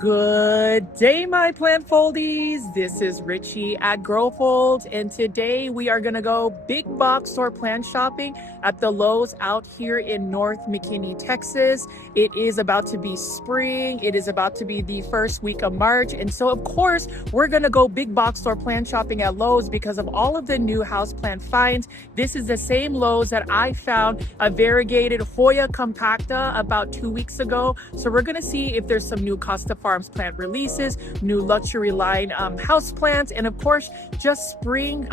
Good day, my plant foldies. This is Richie at GrowFold, and today we are gonna go big box store plant shopping at the Lowe's out here in North McKinney, Texas. It is about to be spring. It is about to be the first week of March, and so of course we're gonna go big box store plant shopping at Lowe's because of all of the new houseplant finds. This is the same Lowe's that I found a variegated Hoya compacta about 2 weeks ago. So we're gonna see if there's some new Costa Farms plant releases, new luxury line house plants, and of course just spring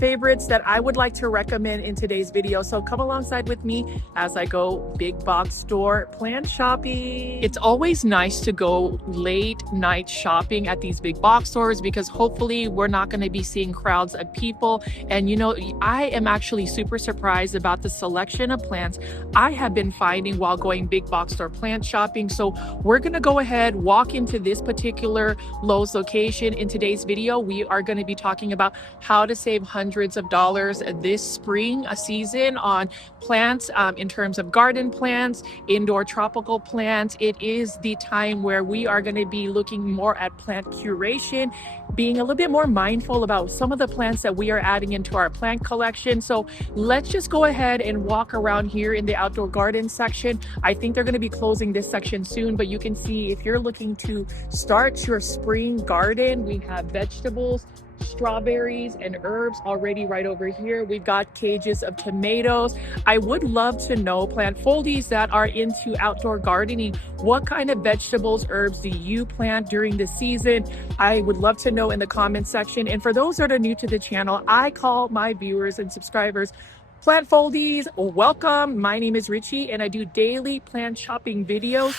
favorites that I would like to recommend in today's video. So come alongside with me as I go big box store plant shopping. It's always nice to go late night shopping at these big box stores because hopefully we're not going to be seeing crowds of people. And you know, I am actually super surprised about the selection of plants I have been finding while going big box store plant shopping. So we're going to go ahead, walk into this particular Lowe's location. In today's video, we are going to be talking about how to save hundreds of dollars this spring season on plants in terms of garden plants, indoor tropical plants. It is the time where we are going to be looking more at plant curation, being a little bit more mindful about some of the plants that we are adding into our plant collection. So let's just go ahead and walk around here in the outdoor garden section. I think they're going to be closing this section soon, but you can see if you're looking to start your spring garden, we have vegetables, strawberries and herbs already right over here. We've got cages of tomatoes. I would love to know, plant foldies that are into outdoor gardening, what kind of vegetables, herbs do you plant during the season? I would love to know in the comment section. And for those that are new to the channel, I call my viewers and subscribers plant foldies. Welcome. My name is Richie and I do daily plant shopping videos.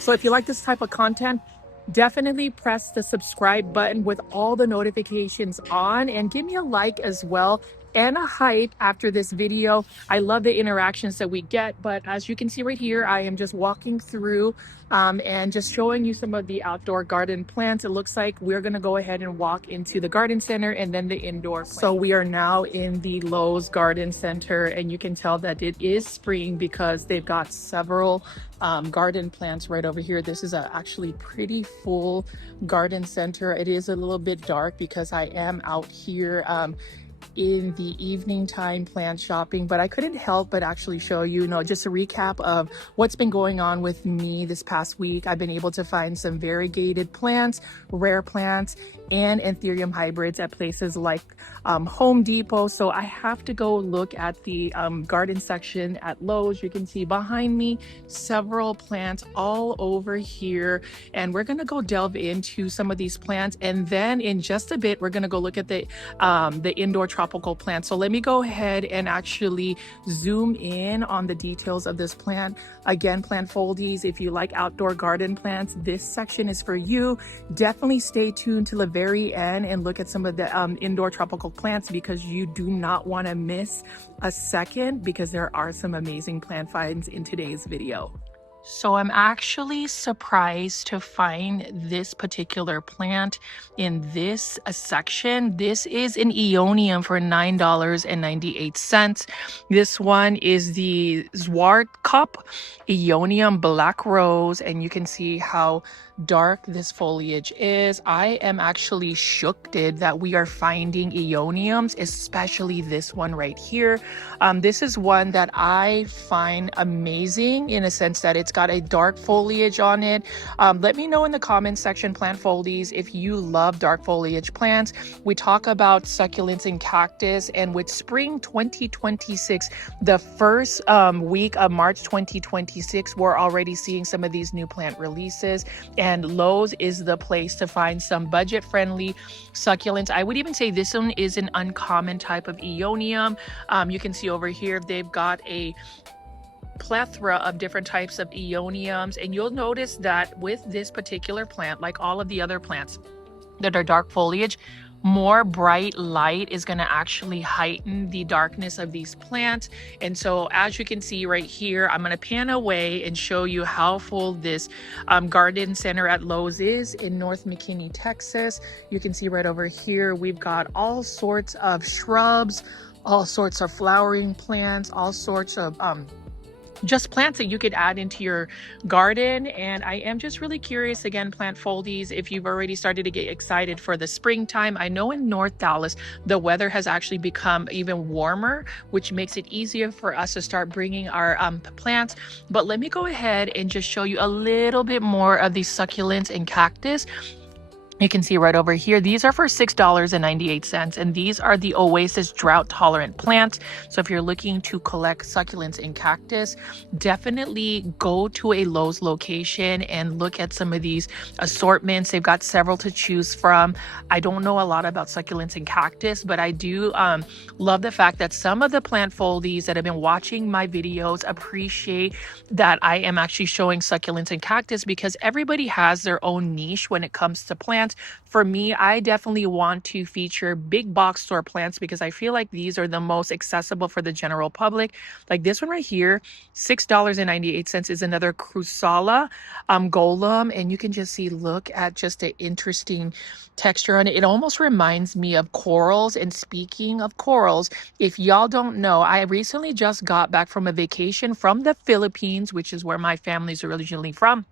So if you like this type of content, definitely press the subscribe button with all the notifications on and give me a like as well and a hype after this video. I love the interactions that we get, but as you can see right here, I am just walking through and just showing you some of the outdoor garden plants. It looks like we're gonna go ahead and walk into the garden center and then the indoor plant. So we are now in the Lowe's Garden Center and you can tell that it is spring because they've got several garden plants right over here. This is a actually pretty full garden center. It is a little bit dark because I am out here in the evening time plant shopping, but I couldn't help but actually show you, just a recap of what's been going on with me this past week. I've been able to find some variegated plants, rare plants, and Aeonium hybrids at places like Home Depot. So I have to go look at the garden section at Lowe's. You can see behind me several plants all over here, and we're gonna go delve into some of these plants, and then in just a bit we're gonna go look at the indoor tropical plants. So let me go ahead and actually zoom in on the details of this plant. Again, plant foldies, if you like outdoor garden plants, this section is for you. Definitely stay tuned till the very end and look at some of the indoor tropical plants because you do not want to miss a second because there are some amazing plant finds in today's video. So I'm actually surprised to find this particular plant in this section. This is an Aeonium for $9.98. This one is the Restocked Aeonium Black Rose, and you can see how dark this foliage is. I am actually shocked that we are finding Aeoniums, especially this one right here. This is one that I find amazing in a sense that it's got a dark foliage on it. Let me know in the comments section, plant foldies, if you love dark foliage plants. We talk about succulents and cactus, and with spring 2026, the first week of March 2026, we're already seeing some of these new plant releases, and Lowe's is the place to find some budget-friendly succulents. I would even say this one is an uncommon type of Aeonium. You can see over here they've got a plethora of different types of Aeoniums, and you'll notice that with this particular plant, like all of the other plants that are dark foliage, more bright light is going to actually heighten the darkness of these plants. And so as you can see right here, I'm going to pan away and show you how full this garden center at Lowe's is in North McKinney, Texas. You can see right over here we've got all sorts of shrubs, all sorts of flowering plants, all sorts of just plants that you could add into your garden. And I am just really curious, again, plant foldies, if you've already started to get excited for the springtime. I know in North Dallas the weather has actually become even warmer, which makes it easier for us to start bringing our plants. But let me go ahead and just show you a little bit more of these succulents and cactus. You can see right over here, these are for $6.98, and these are the Oasis drought tolerant plants. So if you're looking to collect succulents and cactus, definitely go to a Lowe's location and look at some of these assortments. They've got several to choose from. I don't know a lot about succulents and cactus, but I do love the fact that some of the plant foldies that have been watching my videos appreciate that I am actually showing succulents and cactus, because everybody has their own niche when it comes to plants. For me, I definitely want to feature big box store plants because I feel like these are the most accessible for the general public. Like this one right here, $6.98 is another Crusala golem, and you can just see, look at just the interesting texture on it. It almost reminds me of corals. And speaking of corals, if y'all don't know, I recently just got back from a vacation from the Philippines, which is where my family's originally from.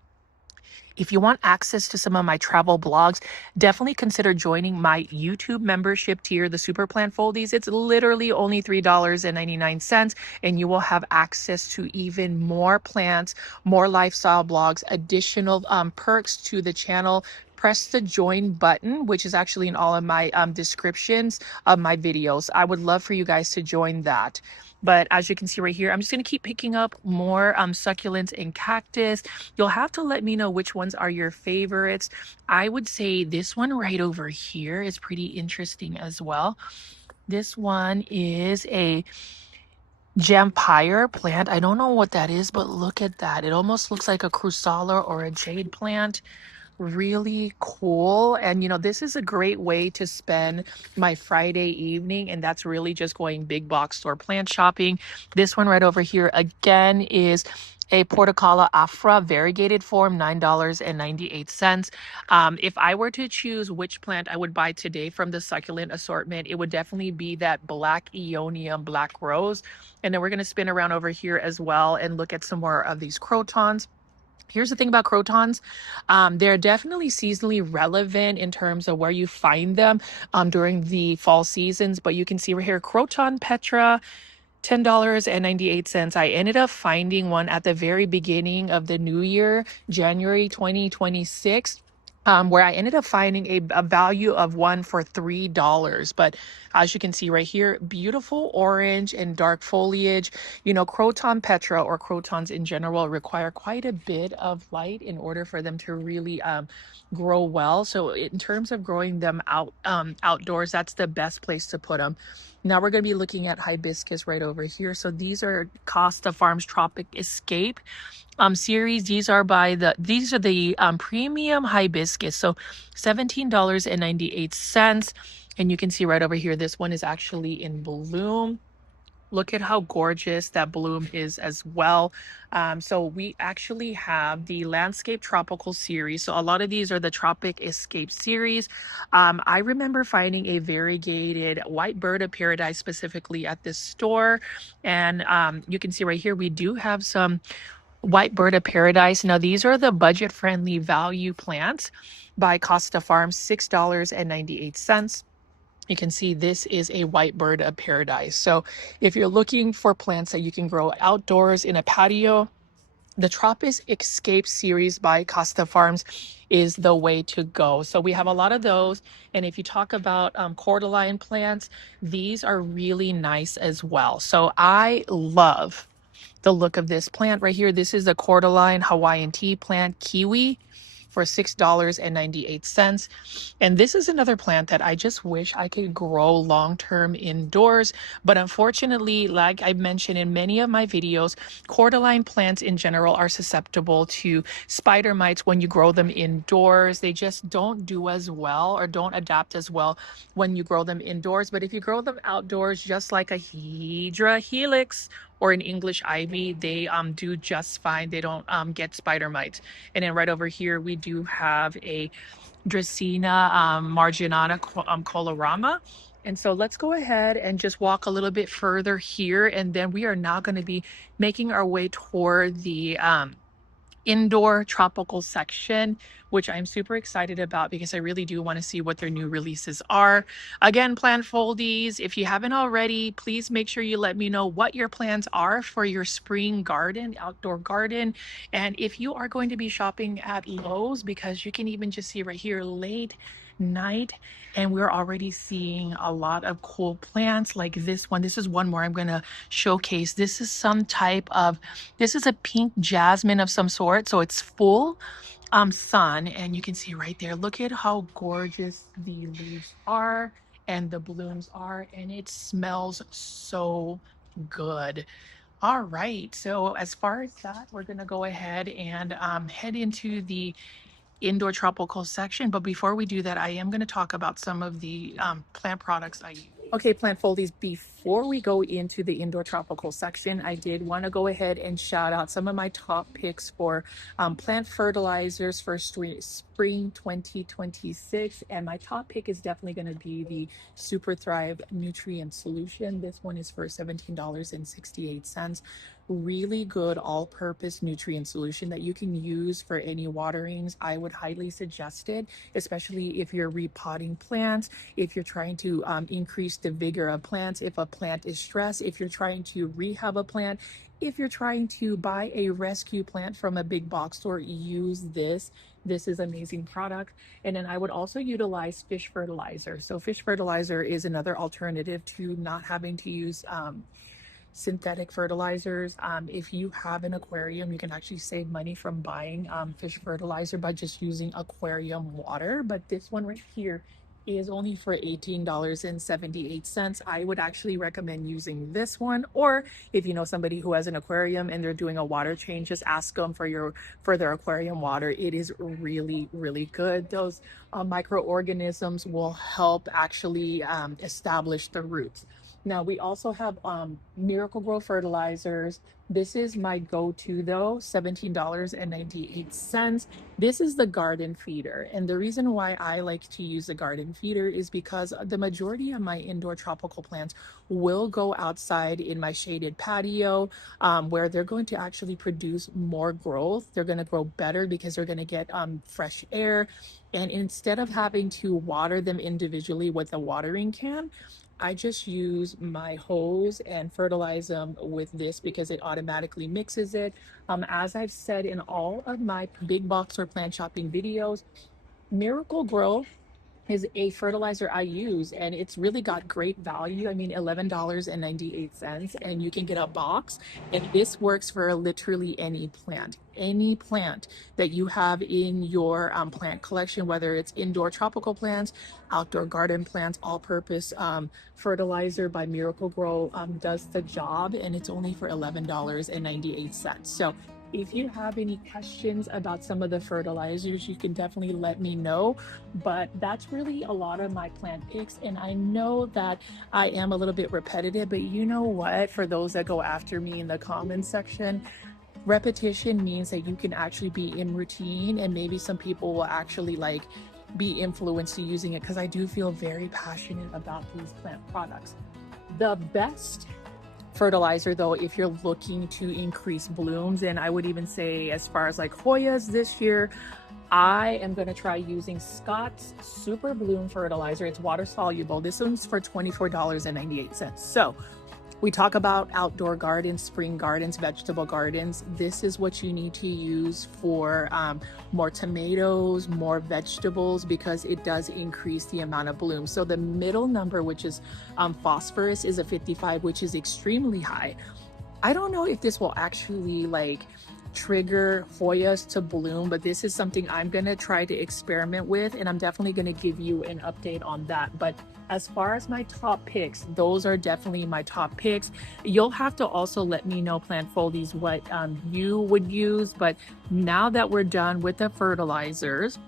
If you want access to some of my travel blogs, definitely consider joining my YouTube membership tier, the Super Plant Foldies. It's literally only $3.99, and you will have access to even more plants, more lifestyle blogs, additional perks to the channel. Press the join button, which is actually in all of my descriptions of my videos. I would love for you guys to join that. But as you can see right here, I'm just going to keep picking up more succulents and cactus. You'll have to let me know which ones are your favorites. I would say this one right over here is pretty interesting as well. This one is a Jampire plant. I don't know what that is, but look at that. It almost looks like a Crusala or a jade plant. Really cool. And you know, this is a great way to spend my Friday evening, and that's really just going big box store plant shopping. This one right over here again is a Portacala Afra variegated form, $9.98. If I were to choose which plant I would buy today from the succulent assortment, it would definitely be that black Aeonium Black Rose. And then we're going to spin around over here as well and look at some more of these crotons. Here's the thing about crotons. They're definitely seasonally relevant in terms of where you find them during the fall seasons. But you can see right here, Croton Petra, $10.98. I ended up finding one at the very beginning of the new year, January 2026. Where I ended up finding a value of one for $3. But as you can see right here, beautiful orange and dark foliage. You know, Croton Petra, or crotons in general, require quite a bit of light in order for them to really grow well. So in terms of growing them outdoors, that's the best place to put them. Now we're going to be looking at hibiscus right over here. So these are Costa Farms Tropic Escape series. These are the premium hibiscus. So $17.98. And you can see right over here, this one is actually in bloom. Look at how gorgeous that bloom is as well. So we actually have the Landscape Tropical series. So a lot of these are the Tropic Escape series. I remember finding a variegated white bird of paradise specifically at this store. And you can see right here, we do have some white bird of paradise. Now these are the budget-friendly value plants by Costa Farms, $6.98. You can see this is a white bird of paradise. So if you're looking for plants that you can grow outdoors in a patio, the Tropic Escape series by Costa Farms is the way to go. So we have a lot of those. And if you talk about cordyline plants, these are really nice as well. So I love the look of this plant right here. This is the cordyline Hawaiian tea plant, kiwi, for $6.98. And this is another plant that I just wish I could grow long-term indoors. But unfortunately, like I mentioned in many of my videos, cordyline plants in general are susceptible to spider mites when you grow them indoors. They just don't do as well, or don't adapt as well when you grow them indoors. But if you grow them outdoors, just like a Hydra helix or an English ivy, they do just fine. They don't get spider mites. And then right over here, we do have a Dracaena marginata colorama. And so let's go ahead and just walk a little bit further here, and then we are now going to be making our way toward the indoor tropical section, which I'm super excited about because I really do want to see what their new releases are. Again, plant foldies, if you haven't already, please make sure you let me know what your plans are for your spring garden, outdoor garden. And if you are going to be shopping at Lowe's, because you can even just see right here, late night, and we're already seeing a lot of cool plants like this one. This is one more I'm going to showcase. This is some type of, this is a pink jasmine of some sort, so it's full sun, and you can see right there, look at how gorgeous the leaves are and the blooms are, and it smells so good. All right, so as far as that, we're going to go ahead and head into the indoor tropical section. But before we do that, I am going to talk about some of the plant products I use. Okay, plant foldies, before we go into the indoor tropical section, I did want to go ahead and shout out some of my top picks for plant fertilizers for spring 2026. And my top pick is definitely going to be the SuperThrive nutrient solution. This one is for $17.68. Really good all-purpose nutrient solution that you can use for any waterings. I would highly suggest it, especially if you're repotting plants, if you're trying to increase the vigor of plants, if a plant is stressed, if you're trying to rehab a plant, if you're trying to buy a rescue plant from a big box store, use this. This is amazing product. And then I would also utilize fish fertilizer. So fish fertilizer is another alternative to not having to use synthetic fertilizers. If you have an aquarium, you can actually save money from buying fish fertilizer by just using aquarium water. But this one right here is only for $18.78. I would actually recommend using this one, or if you know somebody who has an aquarium and they're doing a water change, just ask them for their aquarium water. It is really, really good. Those microorganisms will help actually establish the roots. Now we also have Miracle-Gro fertilizers. This is my go-to though, $17.98. This is the garden feeder. And the reason why I like to use the garden feeder is because the majority of my indoor tropical plants will go outside in my shaded patio, where they're going to actually produce more growth. They're going to grow better because they're going to get fresh air. And instead of having to water them individually with a watering can, I just use my hose and fertilize them with this because it automatically mixes it. As I've said in all of my big box or plant shopping videos, Miracle-Gro is a fertilizer I use, and it's really got great value. I mean, $11.98, and you can get a box, and this works for literally any plant that you have in your plant collection, whether it's indoor tropical plants, outdoor garden plants. All-purpose fertilizer by Miracle-Gro does the job, and it's only for $11.98. So if you have any questions about some of the fertilizers, you can definitely let me know. But that's really a lot of my plant picks. And I know that I am a little bit repetitive, but you know what? For those that go after me in the comments section, repetition means that you can actually be in routine, and maybe some people will actually like be influenced to using it, because I do feel very passionate about these plant products. The best fertilizer though, if you're looking to increase blooms, and I would even say as far as like Hoyas this year, I am going to try using Scott's Super Bloom fertilizer. It's water soluble. This one's for $24.98. So we talk about outdoor gardens, spring gardens, vegetable gardens. This is what you need to use for more tomatoes, more vegetables, because it does increase the amount of bloom. So the middle number, which is phosphorus, is a 55, which is extremely high. I don't know if this will actually like trigger Hoyas to bloom, but this is something I'm going to try to experiment with, and I'm definitely going to give you an update on that. But as far as my top picks, those are definitely my top picks. You'll have to also let me know, plant foldies, what you would use. But now that we're done with the fertilizers,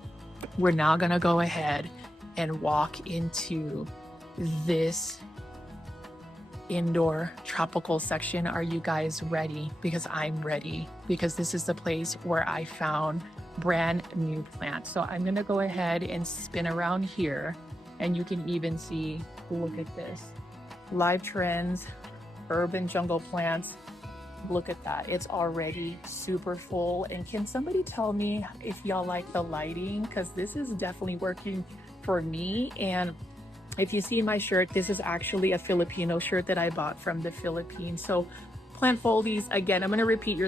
we're now going to go ahead and walk into this indoor tropical section. Are you guys ready? Because I'm ready, because this is the place where I found brand new plants. So I'm going to go ahead and spin around here, And you can even see, look at this, live trends, urban jungle plants. Look at that, it's already super full. And can somebody tell me if y'all like the lighting, because this is definitely working for me. And if you see my shirt, this is actually a Filipino shirt that I bought from the Philippines. So plant foldies, again, I'm going to repeat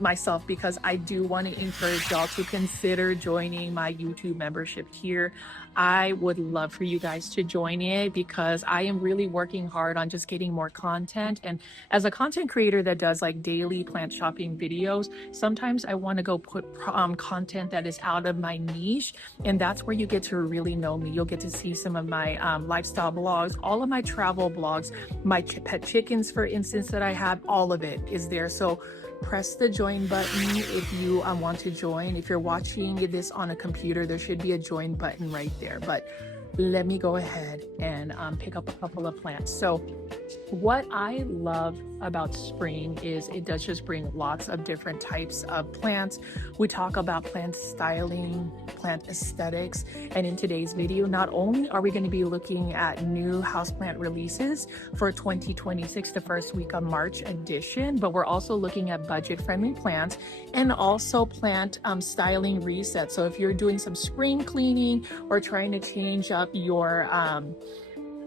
myself because I do want to encourage y'all to consider joining my YouTube membership tier. I would love for you guys to join it because I am really working hard on just getting more content. And as a content creator that does like daily plant shopping videos, sometimes I want to go put content that is out of my niche. And that's where you get to really know me. You'll get to see some of my lifestyle blogs, all of my travel blogs, my pet chickens, for instance, that I have, all of it is there. So press the join button if you want to join. If you're watching this on a computer, there should be a join button right there. But let me go ahead and pick up a couple of plants. So what I love about spring is it does just bring lots of different types of plants. We talk about plant styling, plant aesthetics, and in today's video, not only are we going to be looking at new houseplant releases for 2026, the first week of March edition, but we're also looking at budget-friendly plants and also plant styling resets. So if you're doing some spring cleaning or trying to change up your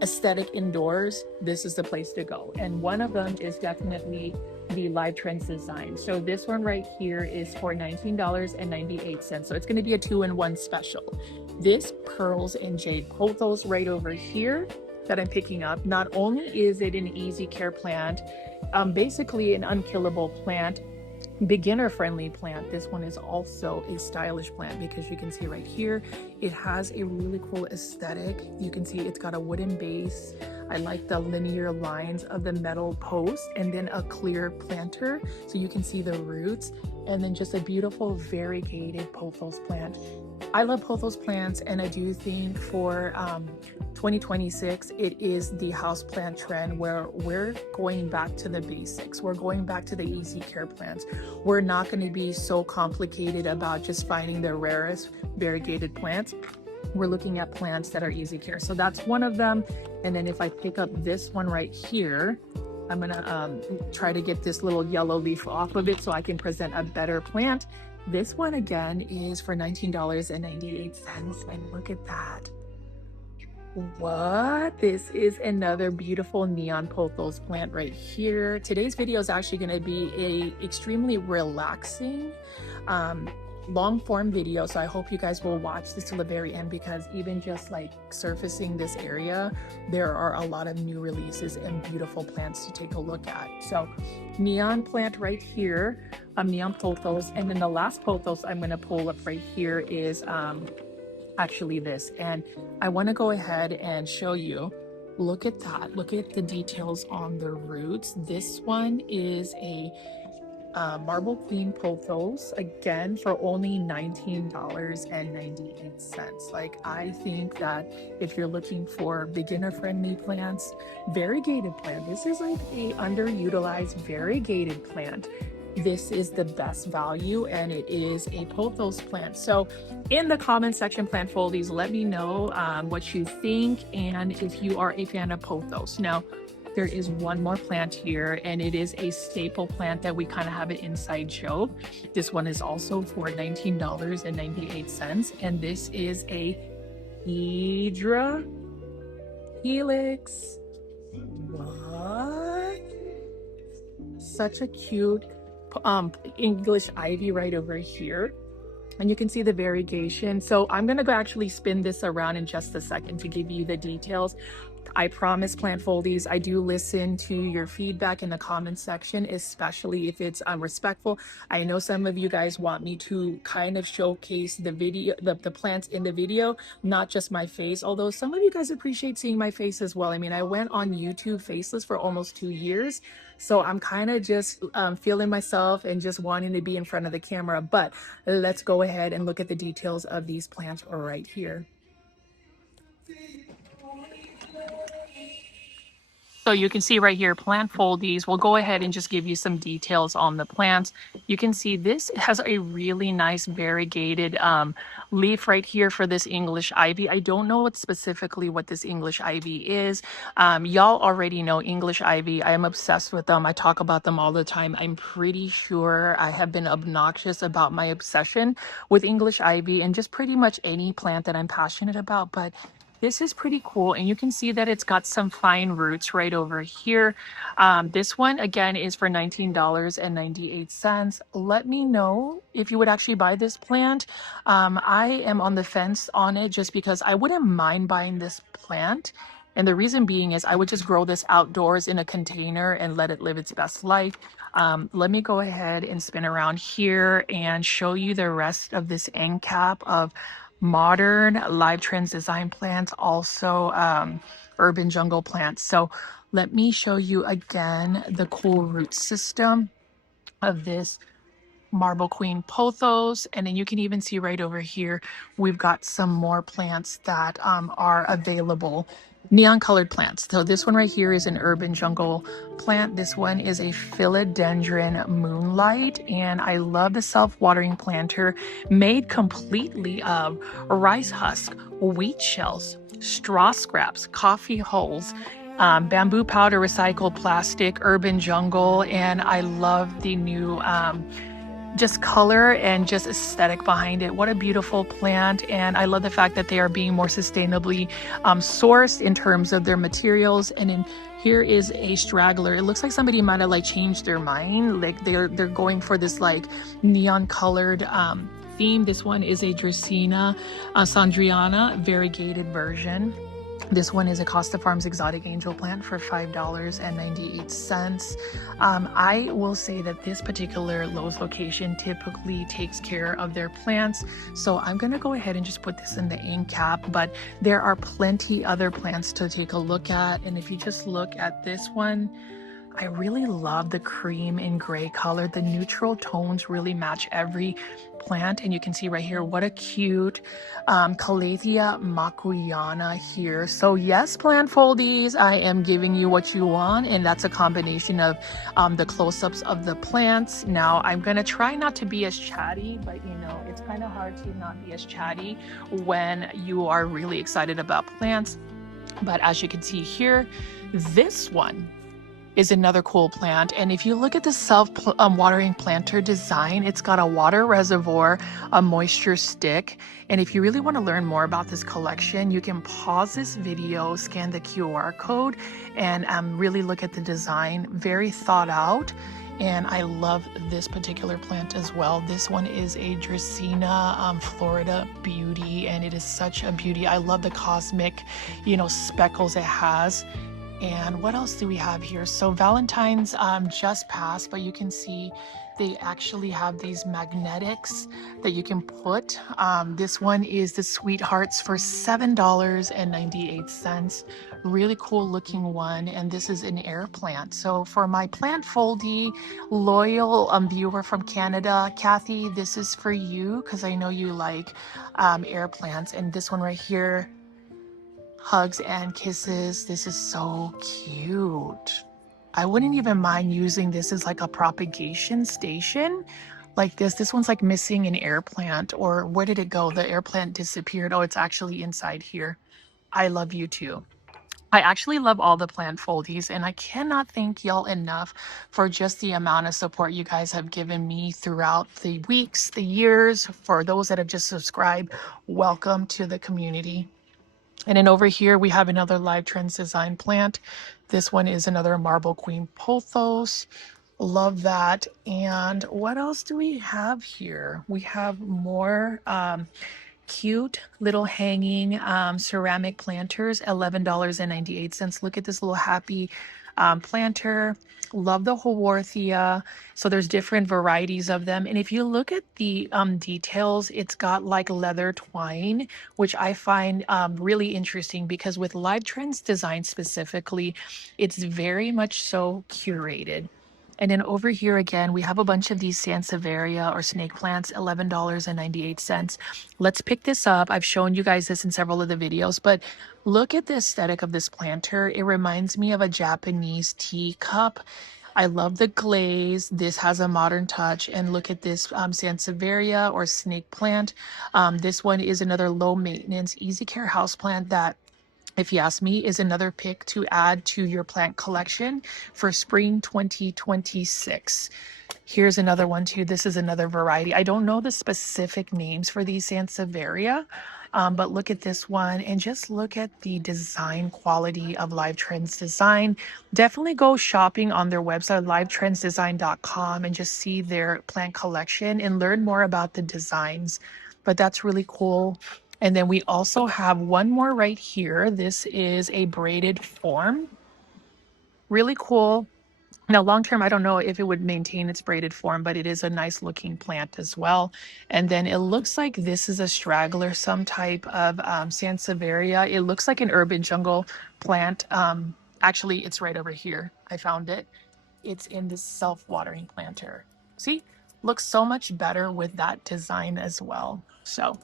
aesthetic indoors, this is the place to go. And one of them is definitely the Live Trends design. So this one right here is for $19.98. So it's going to be a 2-in-1 special. This pearls and jade pothos right over here that I'm picking up, not only is it an easy care plant, basically an unkillable plant, beginner friendly plant, this one is also a stylish plant because you can see right here it has a really cool aesthetic. You can see it's got a wooden base. I like the linear lines of the metal post and then a clear planter so you can see the roots, and then just a beautiful variegated pothos plant. I love pothos plants, and I do think for 2026 it is the house plant trend where we're going back to the basics. We're going back to the easy care plants. We're not going to be so complicated about just finding the rarest variegated plants. We're looking at plants that are easy care. So that's one of them. And then if I pick up this one right here, I'm gonna try to get this little yellow leaf off of it so I can present a better plant. This one again is for $19.98, and look at that. What? This is another beautiful neon pothos plant right here. Today's video is actually going to be a extremely relaxing long form video, so I hope you guys will watch this till the very end, because even just like surfacing this area, there are a lot of new releases and beautiful plants to take a look at. So neon plant right here, neon pothos, and then the last pothos I'm going to pull up right here is actually this, and I want to go ahead and show you. Look at that, look at the details on the roots. This one is a marble queen pothos, again for only $19.98. Like, I think that if you're looking for beginner friendly plants, variegated plant, this is like a underutilized variegated plant. This is the best value, and it is a pothos plant. So in the comment section, plant foldies, let me know what you think and if you are a fan of pothos. Now there is one more plant here, and it is a staple plant that we kind of have an inside joke. This one is also for $19.98, and this is a Hydra Helix. What? Such a cute English ivy right over here, and you can see the variegation. So I'm gonna go actually spin this around in just a second to give you the details. I promise, plant foldies, I do listen to your feedback in the comment section, especially if it's respectful. I know some of you guys want me to kind of showcase the video, the plants in the video, not just my face, although some of you guys appreciate seeing my face as well. I mean, I went on YouTube faceless for almost 2 years, so I'm kind of just feeling myself and just wanting to be in front of the camera. But let's go ahead and look at the details of these plants right here. So you can see right here, plant foldies. We'll go ahead and just give you some details on the plants. You can see this has a really nice variegated leaf right here for this English ivy. I don't know specifically what this English ivy is. Y'all already know English ivy. I am obsessed with them. I talk about them all the time. I'm pretty sure I have been obnoxious about my obsession with English ivy and just pretty much any plant that I'm passionate about. But this is pretty cool, and you can see that it's got some fine roots right over here. This one, again, is for $19.98. Let me know if you would actually buy this plant. I am on the fence on it just because I wouldn't mind buying this plant. And the reason being is I would just grow this outdoors in a container and let it live its best life. Let me go ahead and spin around here and show you the rest of this end cap of modern live trends design plants, also urban jungle plants. So let me show you again the cool root system of this Marble Queen pothos, and then you can even see right over here we've got some more plants that are available, neon colored plants. So this one right here is an urban jungle plant. This one is a philodendron moonlight, and I love the self-watering planter made completely of rice husk, wheat shells, straw scraps, coffee hulls, bamboo powder, recycled plastic, urban jungle. And I love the new just color and just aesthetic behind it. What a beautiful plant. And I love the fact that they are being more sustainably sourced in terms of their materials. And then here is a straggler. It looks like somebody might have like changed their mind. Like they're going for this like neon colored theme. This one is a Dracaena Sandriana variegated version. This one is a Costa Farms Exotic Angel plant for $5.98. I will say that this particular Lowe's location typically takes care of their plants. So I'm going to go ahead and just put this in the end cap, but there are plenty other plants to take a look at. And if you just look at this one, I really love the cream and gray color. The neutral tones really match every plant. And you can see right here, what a cute Calathea macuyana here. So yes, plant foldies, I am giving you what you want. And that's a combination of the close-ups of the plants. Now I'm going to try not to be as chatty, but you know, it's kind of hard to not be as chatty when you are really excited about plants. But as you can see here, this one is another cool plant. And if you look at the self-watering planter design, it's got a water reservoir, a moisture stick. And if you really want to learn more about this collection, you can pause this video, scan the QR code, and really look at the design. Very thought out. And I love this particular plant as well. This one is a Dracaena Florida Beauty, and it is such a beauty. I love the cosmic, you know, speckles it has. And what else do we have here? So Valentine's just passed, but you can see they actually have these magnetics that you can put. This one is the Sweethearts for $7.98. Really cool looking one. And this is an air plant. So for my plant foldy loyal viewer from Canada, Kathy, this is for you because I know you like air plants. And this one right here, Hugs and Kisses. This is so cute. I wouldn't even mind using this as like a propagation station like this. This one's like missing an air plant, or where did it go? The air plant disappeared. Oh, it's actually inside here. I love you too. I actually love all the plant foldies, and I cannot thank y'all enough for just the amount of support you guys have given me throughout the weeks, the years. For those that have just subscribed, welcome to the community. And then over here, we have another Live Trends design plant. This one is another Marble Queen pothos. Love that. And what else do we have here? We have more cute little hanging ceramic planters, $11.98. Look at this little happy planter. Love the Haworthia. So there's different varieties of them. And if you look at the details, it's got like leather twine, which I find really interesting because with Live Trends design specifically, it's very much so curated. And then over here again, we have a bunch of these Sansevieria or snake plants, $11.98. Let's pick this up. I've shown you guys this in several of the videos, but look at the aesthetic of this planter. It reminds me of a Japanese teacup. I love the glaze. This has a modern touch. And look at this Sansevieria or snake plant. This one is another low maintenance, easy care house plant that, if you ask me, is another pick to add to your plant collection for spring 2026. Here's another one too. This is another variety. I don't know the specific names for these Sansevieria, but look at this one and just look at the design quality of Live Trends Design. Definitely go shopping on their website, livetrendsdesign.com, and just see their plant collection and learn more about the designs. But that's really cool. And then we also have one more right here. This is a braided form. Really cool. Now, long term, I don't know if it would maintain its braided form, but it is a nice looking plant as well. And then it looks like this is a straggler, some type of Sansevieria. It looks like an urban jungle plant. Actually, it's right over here. I found it. It's in this self-watering planter. See, looks so much better with that design as well. So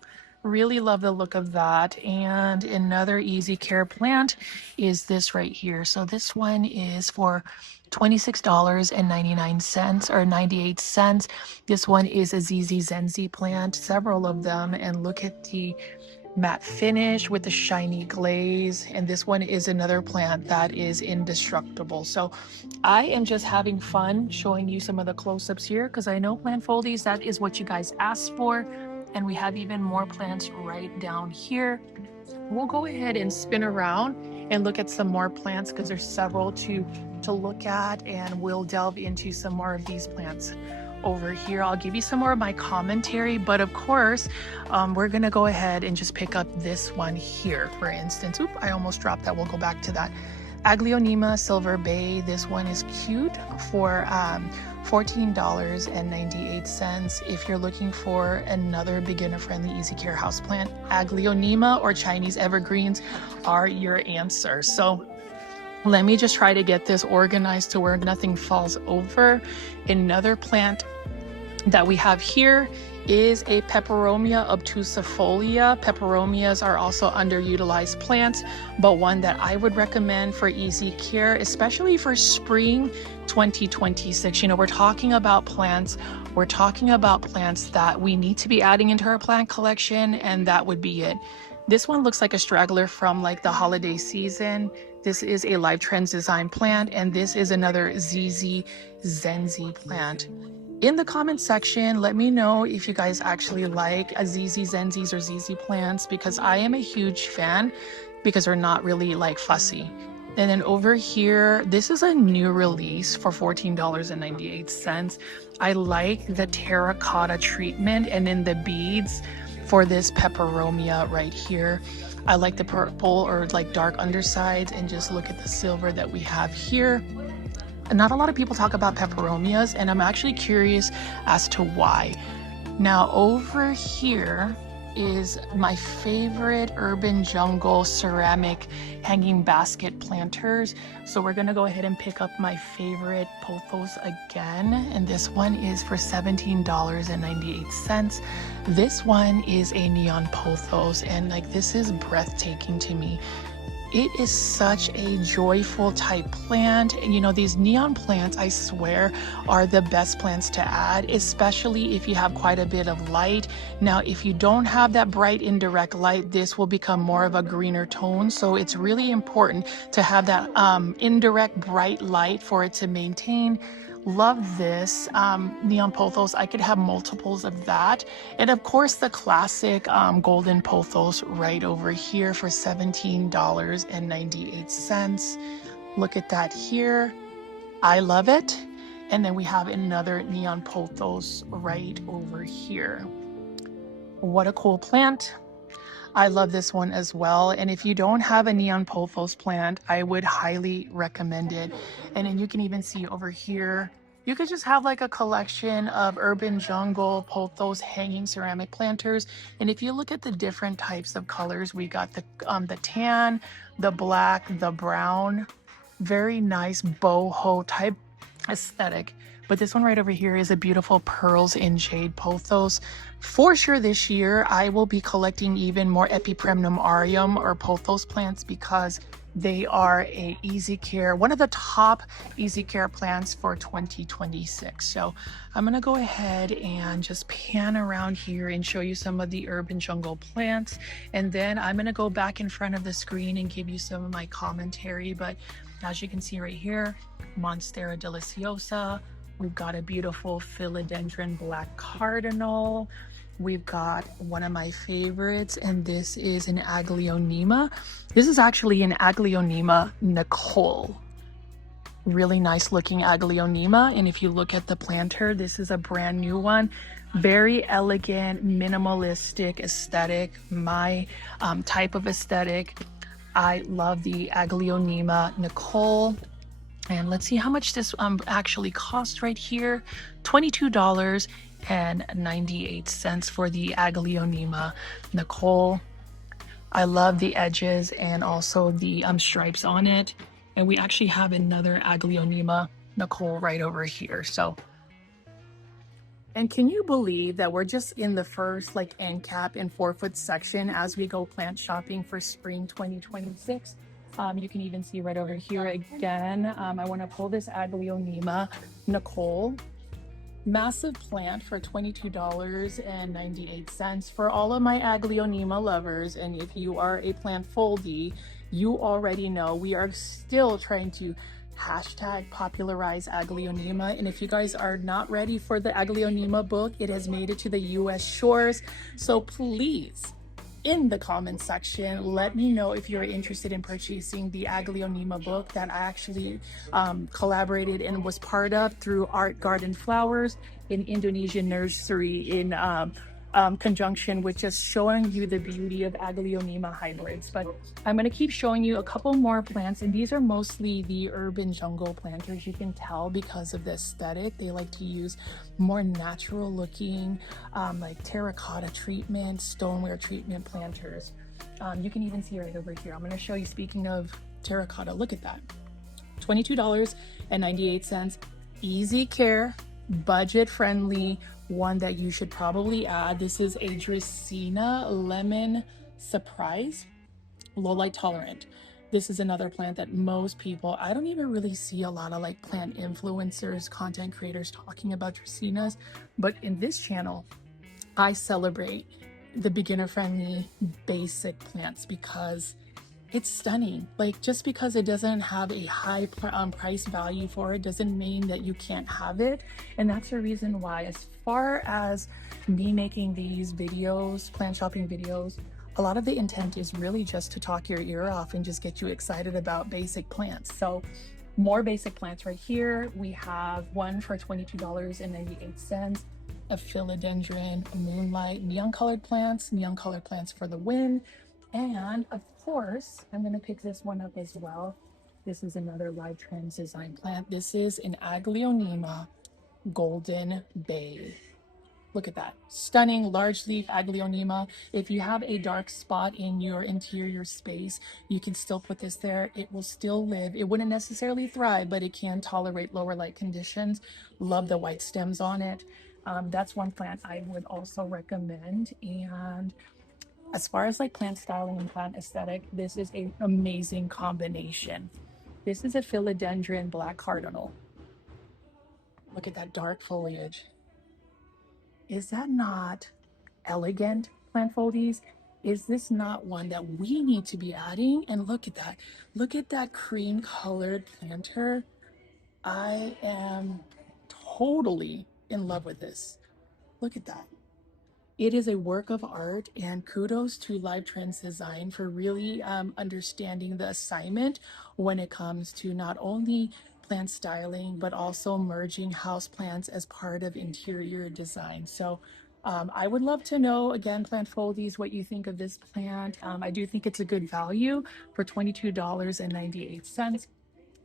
really love the look of that. And another easy care plant is this right here. So this one is for $26.99 or 98 cents. This one is a ZZ Zenzi plant, several of them, and look at the matte finish with the shiny glaze. And this one is another plant that is indestructible. So I am just having fun showing you some of the close-ups here because I know plant foldies, that is what you guys asked for. And we have even more plants right down here. We'll go ahead and spin around and look at some more plants because there's several to look at, and we'll delve into some more of these plants over here. I'll give you some more of my commentary, but of course, we're gonna go ahead and just pick up this one here, for instance. Oop, I almost dropped that. We'll go back to that. Aglaonema Silver Bay. This one is cute for $14.98. If you're looking for another beginner-friendly easy care houseplant, Aglaonema or Chinese evergreens are your answer. So let me just try to get this organized to where nothing falls over. Another plant that we have here is a Peperomia obtusifolia. Peperomias are also underutilized plants, but one that I would recommend for easy care, especially for spring 2026. You know, we're talking about plants that we need to be adding into our plant collection, and that would be it. This one looks like a straggler from like the holiday season. This is a Live Trends Design plant, and this is another ZZ Zenzi plant. In the comment section, let me know if you guys actually like a ZZ Zenzis or ZZ plants, because I am a huge fan because they're not really like fussy. And then over here, this is a new release for $14.98. I like the terracotta treatment and then the beads for this Peperomia right here. I like the purple or like dark undersides, and just look at the silver that we have here. Not a lot of people talk about peperomias, and I'm actually curious as to why. Now over here is my favorite urban jungle ceramic hanging basket planters. So we're gonna go ahead and pick up my favorite pothos again, and this one is for $17.98. This one is a neon pothos, and like this is breathtaking to me. It is such a joyful type plant. And you know, these neon plants, I swear, are the best plants to add, especially if you have quite a bit of light. Now, if you don't have that bright indirect light, this will become more of a greener tone. So it's really important to have that indirect bright light for it to maintain. Love this neon pothos. I could have multiples of that. And of course, the classic golden pothos right over here for $17.98. Look at that here. I love it. And then we have another neon pothos right over here. What a cool plant. I love this one as well. And if you don't have a neon pothos plant, I would highly recommend it. And then you can even see over here, you could just have like a collection of urban jungle pothos hanging ceramic planters. And if you look at the different types of colors, we got the tan, the black, the brown, very nice boho type aesthetic. But this one right over here is a beautiful pearls in jade pothos. For sure this year, I will be collecting even more Epipremnum aureum or pothos plants because they are a easy care, one of the top easy care plants for 2026. So I'm gonna go ahead and just pan around here and show you some of the urban jungle plants. And then I'm gonna go back in front of the screen and give you some of my commentary. But as you can see right here, Monstera deliciosa. We've got a beautiful philodendron black cardinal. We've got one of my favorites, and this is an Aglaonema. This is actually an Aglaonema Nicole. Really nice looking Aglaonema. And if you look at the planter, this is a brand new one. Very elegant, minimalistic aesthetic, my type of aesthetic. I love the Aglaonema Nicole. And let's see how much this actually costs right here. $22.98 for the Aglaonema Nicole. I love the edges and also the stripes on it. And we actually have another Aglaonema Nicole right over here. So, and can you believe that we're just in the first like end cap and 4-foot section as we go plant shopping for spring 2026? You can even see right over here again. I want to pull this Aglaonema Nicole. Massive plant for $22.98 for all of my Aglaonema lovers. And if you are a plant foldie, you already know we are still trying to hashtag popularize Aglaonema. And if you guys are not ready for the Aglaonema book, it has made it to the US shores. So please, in the comments section, let me know if you're interested in purchasing the Aglaonema book that I actually collaborated and was part of through Art Garden Flowers, an Indonesian nursery in conjunction with just showing you the beauty of Aglaonema hybrids. But I'm going to keep showing you a couple more plants, and these are mostly the urban jungle planters. You can tell because of the aesthetic, they like to use more natural looking like terracotta treatment, stoneware treatment planters. You can even see right over here. I'm going to show you, speaking of terracotta, look at that. $22.98, easy care, budget friendly, one that you should probably add. This is a Dracaena Lemon Surprise, low light tolerant. This is another plant that most people, I don't even really see a lot of like plant influencers, content creators talking about Dracaenas, but in this channel, I celebrate the beginner friendly basic plants because it's stunning. Like, just because it doesn't have a high price value for it doesn't mean that you can't have it. And that's the reason why, as far as me making these videos, plant shopping videos, a lot of the intent is really just to talk your ear off and just get you excited about basic plants. So more basic plants right here. We have one for $22.98, a philodendron moonlight neon colored plants for the win. And of course, I'm going to pick this one up as well. This is another Live Trends design plant. This is an Aglaonema Golden Bay. Look at that. Stunning large leaf Aglaonema. If you have a dark spot in your interior space, you can still put this there. It will still live. It wouldn't necessarily thrive, but it can tolerate lower light conditions. Love the white stems on it. That's one plant I would also recommend. And as far as like plant styling and plant aesthetic, this is an amazing combination. This is a philodendron black cardinal. Look at that dark foliage. Is that not elegant, plant foldies? Is this not one that we need to be adding? And look at that. Look at that cream colored planter. I am totally in love with this. Look at that. It is a work of art, and kudos to Live Trends Design for really understanding the assignment when it comes to not only plant styling, but also merging house plants as part of interior design. So I would love to know, again, plant foldies, what you think of this plant. I do think it's a good value for $22.98.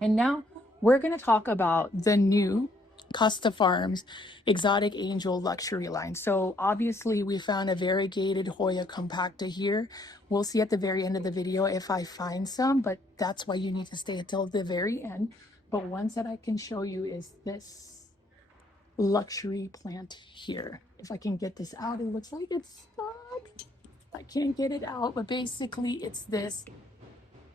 And now we're going to talk about the new Costa Farms Exotic Angel luxury line. So obviously we found a variegated Hoya compacta here. We'll see at the very end of the video if I find some, but that's why you need to stay until the very end. But ones that I can show you is this luxury plant here. If I can get this out, it looks like it's stuck. I can't get it out, but basically it's this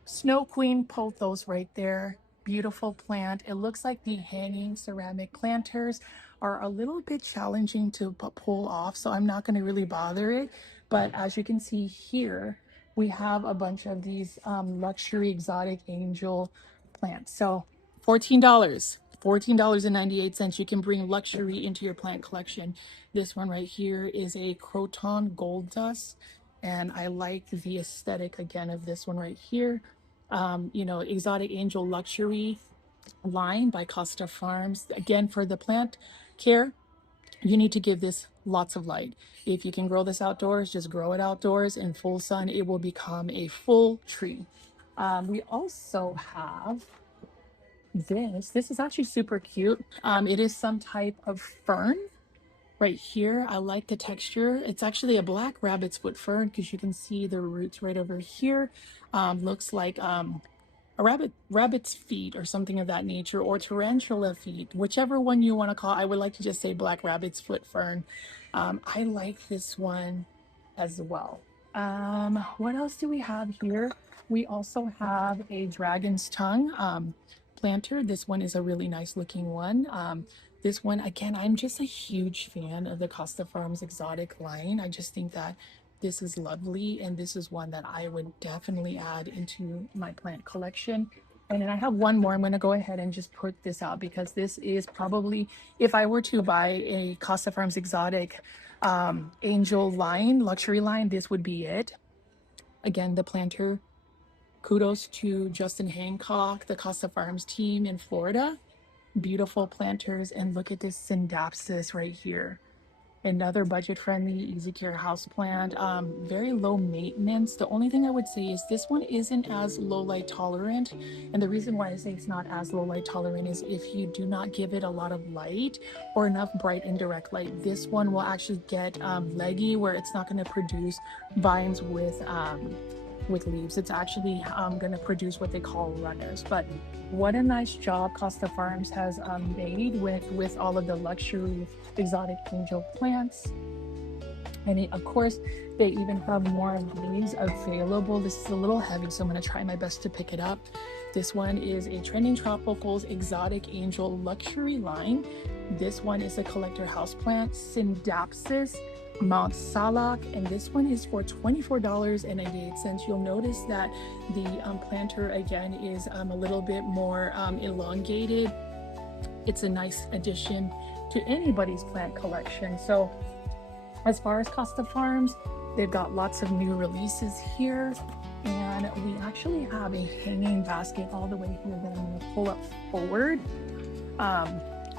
Snow Queen pothos right there. Beautiful plant. It looks like the hanging ceramic planters are a little bit challenging to pull off, so I'm not going to really bother it. But as you can see here, we have a bunch of these luxury exotic angel plants. So $14. $14.98. You can bring luxury into your plant collection. This one right here is a Croton Gold Dust, and I like the aesthetic again of this one right here. You know, Exotic Angel Luxury line by Costa Farms. Again, for the plant care, you need to give this lots of light. If you can grow this outdoors, just grow it outdoors in full sun. It will become a full tree. We also have this. This is actually super cute. It is some type of fern right here. I like the texture. It's actually a black rabbit's foot fern because you can see the roots right over here. Looks like a rabbit's feet or something of that nature, or tarantula feet, whichever one you want to call. I would like to just say black rabbit's foot fern. I like this one as well. What else do we have here? We also have a dragon's tongue planter. This one is a really nice looking one. This one, again, I'm just a huge fan of the Costa Farms Exotic line. I just think that this is lovely, and this is one that I would definitely add into my plant collection. And then I have one more. I'm going to go ahead and just put this out because this is probably, if I were to buy a Costa Farms Exotic Angel line, luxury line, this would be it. Again, the planter, kudos to Justin Hancock, the Costa Farms team in Florida. Beautiful planters, and look at this Syndapsis right here. Another budget-friendly, easy care houseplant. Very low maintenance. The only thing I would say is this one isn't as low light tolerant, and the reason why I say it's not as low light tolerant is if you do not give it a lot of light or enough bright indirect light, this one will actually get leggy, where it's not going to produce vines with leaves. It's actually going to produce what they call runners. But what a nice job Costa Farms has made with all of the luxury exotic angel plants. And of course, they even have more of these available. This is a little heavy, so I'm going to try my best to pick it up. This one is a Trending Tropicals Exotic Angel Luxury line. This one is a collector houseplant, Syndapsis Mount Salak, and this one is for $24.98. You'll notice that the planter again is a little bit more elongated. It's a nice addition to anybody's plant collection. So as far as Costa Farms, they've got lots of new releases here, and we actually have a hanging basket all the way here that I'm going to pull up forward.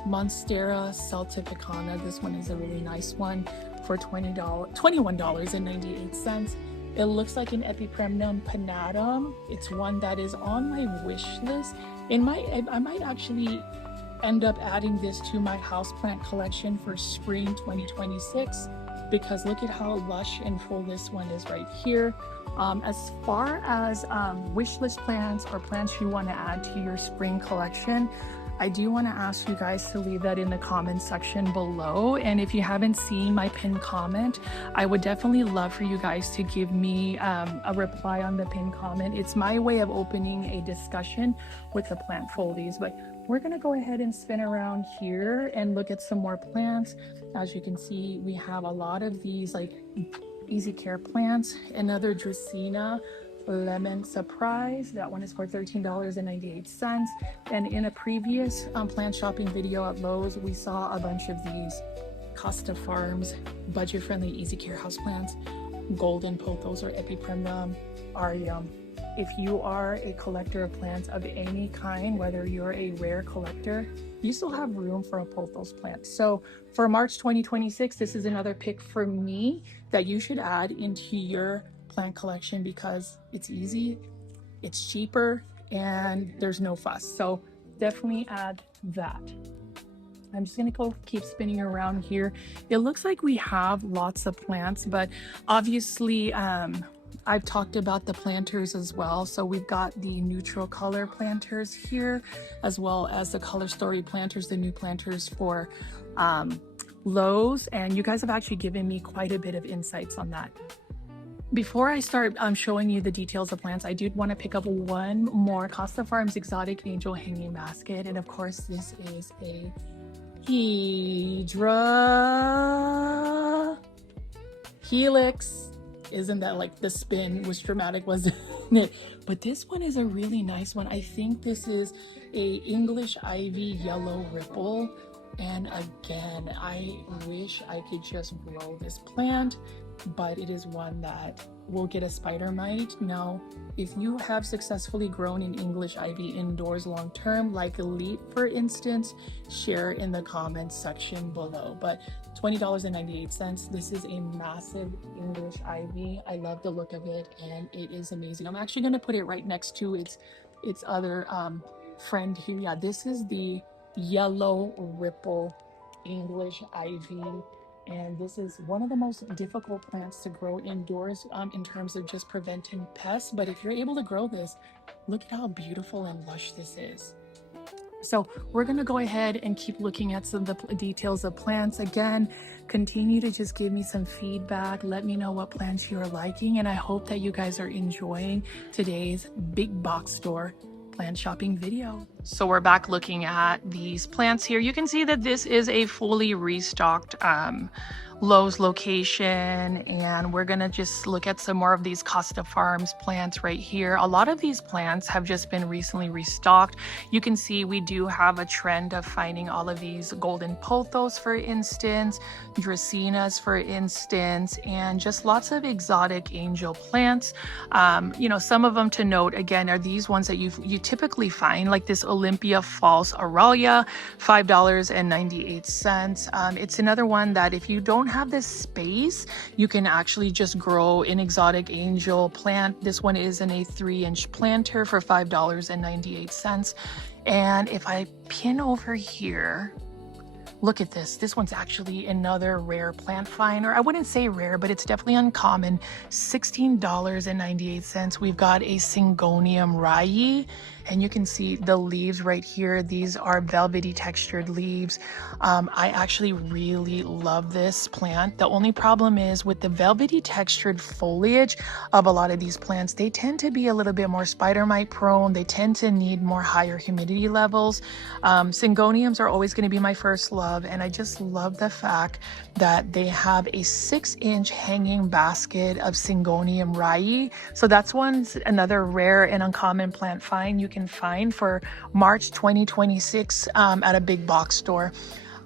Monstera Celtificana, this one is a really nice one for $21.98. It looks like an Epipremnum pinnatum. It's one that is on my wish list. I might actually end up adding this to my houseplant collection for spring 2026, because look at how lush and full this one is right here. As far as wish list plants or plants you want to add to your spring collection, I do want to ask you guys to leave that in the comment section below. And if you haven't seen my pinned comment, I would definitely love for you guys to give me a reply on the pinned comment. It's my way of opening a discussion with the plant foldies. But we're going to go ahead and spin around here and look at some more plants. As you can see, we have a lot of these like easy care plants. Another Dracaena Lemon Surprise, that one is for $13.98. And in a previous plant shopping video at Lowe's, we saw a bunch of these Costa Farms budget-friendly easy care houseplants, golden pothos or Epipremnum Arium. If you are a collector of plants of any kind, whether you're a rare collector, you still have room for a pothos plant. So for March 2026, this is another pick for me that you should add into your plant collection because it's easy, it's cheaper, and there's no fuss. So definitely add that. I'm just gonna go keep spinning around here. It looks like we have lots of plants, but obviously I've talked about the planters as well. So we've got the neutral color planters here, as well as the color story planters, the new planters for Lowe's, and you guys have actually given me quite a bit of insights on that. Before I start showing you the details of plants, I did want to pick up one more Costa Farms Exotic Angel hanging basket. And of course, this is a Hydra Helix. Isn't that like the spin was dramatic, wasn't it? But this one is a really nice one. I think this is a English ivy yellow ripple. And again, I wish I could just grow this plant, but it is one that will get a spider mite. Now, if you have successfully grown an English ivy indoors long term, like Elite for instance, share in the comments section below. But $20.98. This is a massive English ivy. I love the look of it and it is amazing. I'm actually going to put it right next to its other friend here. Yeah, this is the yellow ripple English ivy, and this is one of the most difficult plants to grow indoors in terms of just preventing pests. But if you're able to grow this, look at how beautiful and lush this is. So we're going to go ahead and keep looking at some of the details of plants. Again, continue to just give me some feedback. Let me know what plants you are liking, and I hope that you guys are enjoying today's big box store plant shopping video. So we're back looking at these plants here. You can see that this is a fully restocked Lowe's location, and we're gonna just look at some more of these Costa Farms plants right here. A lot of these plants have just been recently restocked. You can see we do have a trend of finding all of these golden pothos, for instance, dracaenas, for instance, and just lots of exotic angel plants. You know, some of them to note again are these ones that you typically find, like this Olympia False Aurelia, $5.98. It's another one that if you don't have this space, you can actually just grow an exotic angel plant. This one is in a 3-inch planter for $5.98. And if I pin over here, look at this. This one's actually another rare plant find, or I wouldn't say rare, but it's definitely uncommon. $16.98. We've got a Syngonium rye, and you can see the leaves right here. These are velvety textured leaves. I actually really love this plant. The only problem is with the velvety textured foliage of a lot of these plants, they tend to be a little bit more spider mite prone. They tend to need more higher humidity levels. Syngoniums are always going to be my first love, and I just love the fact that they have a 6-inch hanging basket of Syngonium rye. So that's another rare and uncommon plant find you can find for March 2026 at a big box store.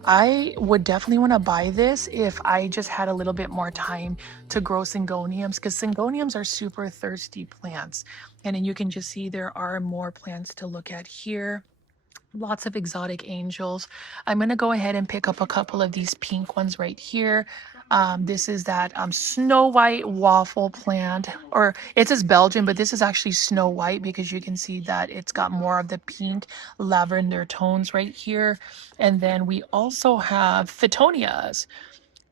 I would definitely want to buy this if I just had a little bit more time to grow Syngoniums, because Syngoniums are super thirsty plants. And then you can just see there are more plants to look at here. Lots of exotic angels. I'm going to go ahead and pick up a couple of these pink ones right here. This is that Snow White waffle plant, or it says Belgian, but this is actually Snow White because you can see that it's got more of the pink lavender tones right here. And then we also have Phytonias.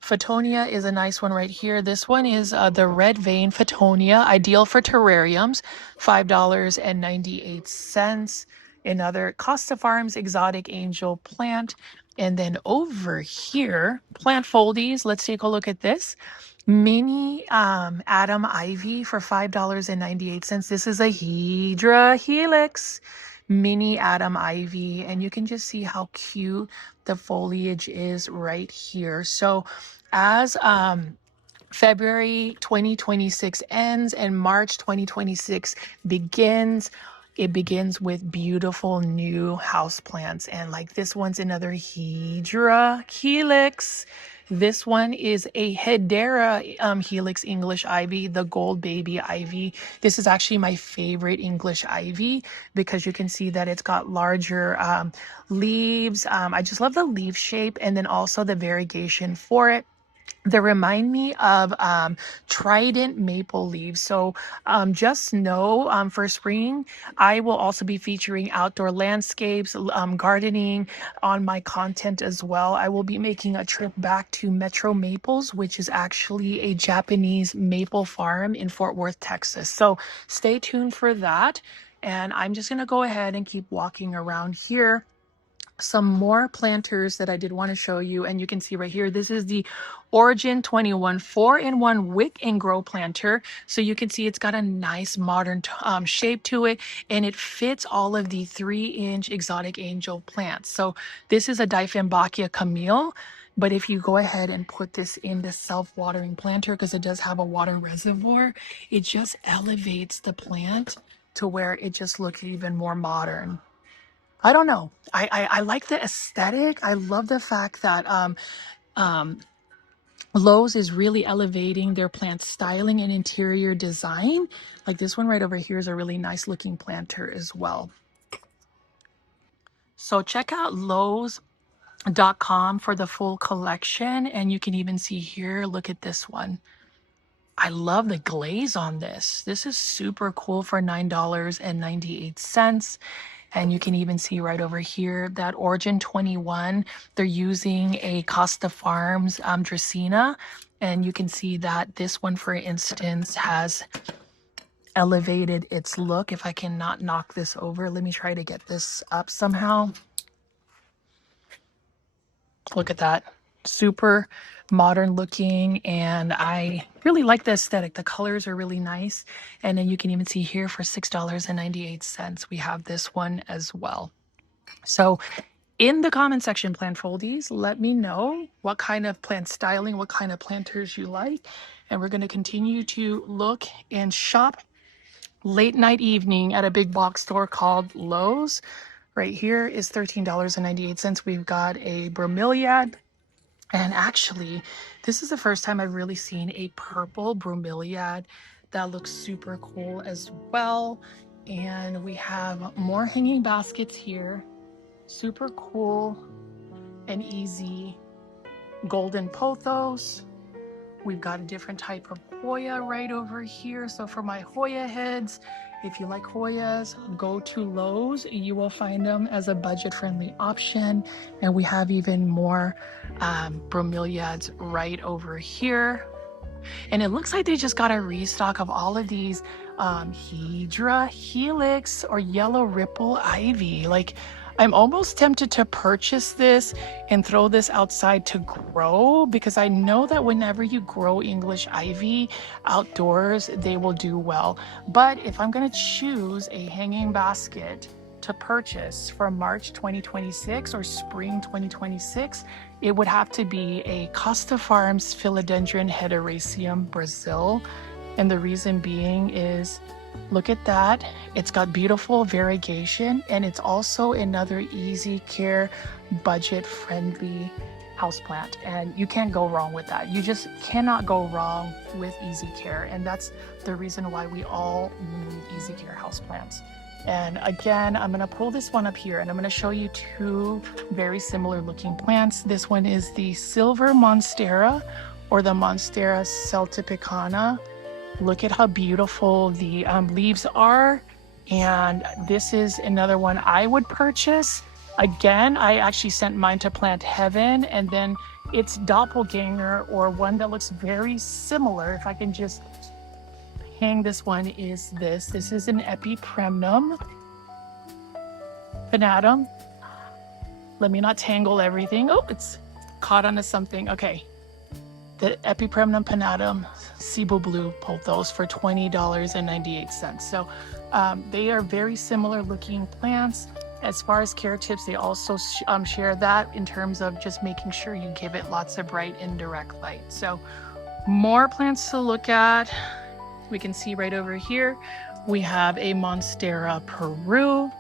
Phytonia is a nice one right here. This one is the red vein Phytonia, ideal for terrariums, $5.98. Another Costa Farms Exotic Angel plant. And then over here, plant foldies. Let's take a look at this. Mini Atom Ivy for $5.98. This is a Hydra Helix mini Atom Ivy, and you can just see how cute the foliage is right here. So as February 2026 ends and March 2026 begins, it begins with beautiful new house plants. And like this one's another Hydra Helix. This one is a Hedera Helix English Ivy, the Gold Baby Ivy. This is actually my favorite English Ivy because you can see that it's got larger leaves. I just love the leaf shape, and then also the variegation for it. They remind me of trident maple leaves. So just know for spring, I will also be featuring outdoor landscapes, gardening on my content as well. I will be making a trip back to Metro Maples, which is actually a Japanese maple farm in Fort Worth, Texas. So stay tuned for that. And I'm just going to go ahead and keep walking around here. some more planters that I did want to show you, and you can see right here, this is the Origin 21 4-in-1 wick and grow planter. So you can see it's got a nice modern shape to it, and it fits all of the 3-inch Exotic Angel plants. So this is a Dieffenbachia Camille, but if you go ahead and put this in the self-watering planter, because it does have a water reservoir, it just elevates the plant to where it just looks even more modern. I don't know. I like the aesthetic. I love the fact that Lowe's is really elevating their plant styling and interior design. Like this one right over here is a really nice looking planter as well. So check out Lowe's.com for the full collection. And you can even see here, look at this one. I love the glaze on this. This is super cool for $9.98. And you can even see right over here that Origin 21, they're using a Costa Farms Dracaena. And you can see that this one, for instance, has elevated its look. If I cannot knock this over, let me try to get this up somehow. Look at that. Super modern looking, and I really like the aesthetic. The colors are really nice. And then you can even see here for $6.98 we have this one as well. So in the comment section, plant foldies, let me know what kind of plant styling, what kind of planters you like, and we're going to continue to look and shop late night evening at a big box store called Lowe's. Right here is $13.98. We've got a bromeliad. And actually, this is the first time I've really seen a purple bromeliad that looks super cool as well. And we have more hanging baskets here. Super cool and easy golden pothos. We've got a different type of Hoya right over here. So for my Hoya heads, if you like Hoyas, go to Lowe's. You will find them as a budget-friendly option. And we have even more bromeliads right over here. And it looks like they just got a restock of all of these Hydra Helix or Yellow Ripple Ivy. Like, I'm almost tempted to purchase this and throw this outside to grow, because I know that whenever you grow English ivy outdoors, they will do well. But if I'm going to choose a hanging basket to purchase for March 2026 or spring 2026, it would have to be a Costa Farms Philodendron Hederaceum Brazil. And the reason being is, look at that. It's got beautiful variegation, and it's also another easy care, budget-friendly houseplant. And you can't go wrong with that. You just cannot go wrong with easy care. And that's the reason why we all need easy care houseplants. And again, I'm going to pull this one up here, and I'm going to show you two very similar looking plants. This one is the Silver Monstera, or the Monstera celtipicana. Look at how beautiful the leaves are. And this is another one I would purchase. Again, I actually sent mine to Plant Heaven, and then its doppelganger, or one that looks very similar, if I can just hang this one, is this. This is an Epipremnum pinatum. Let me not tangle everything. Oh, it's caught onto something. Okay. The Epipremnum pinatum Cebu Blue pothos for $20.98. So they are very similar looking plants. As far as care tips, they also share that in terms of just making sure you give it lots of bright indirect light. So more plants to look at. We can see right over here, we have a Monstera Peru,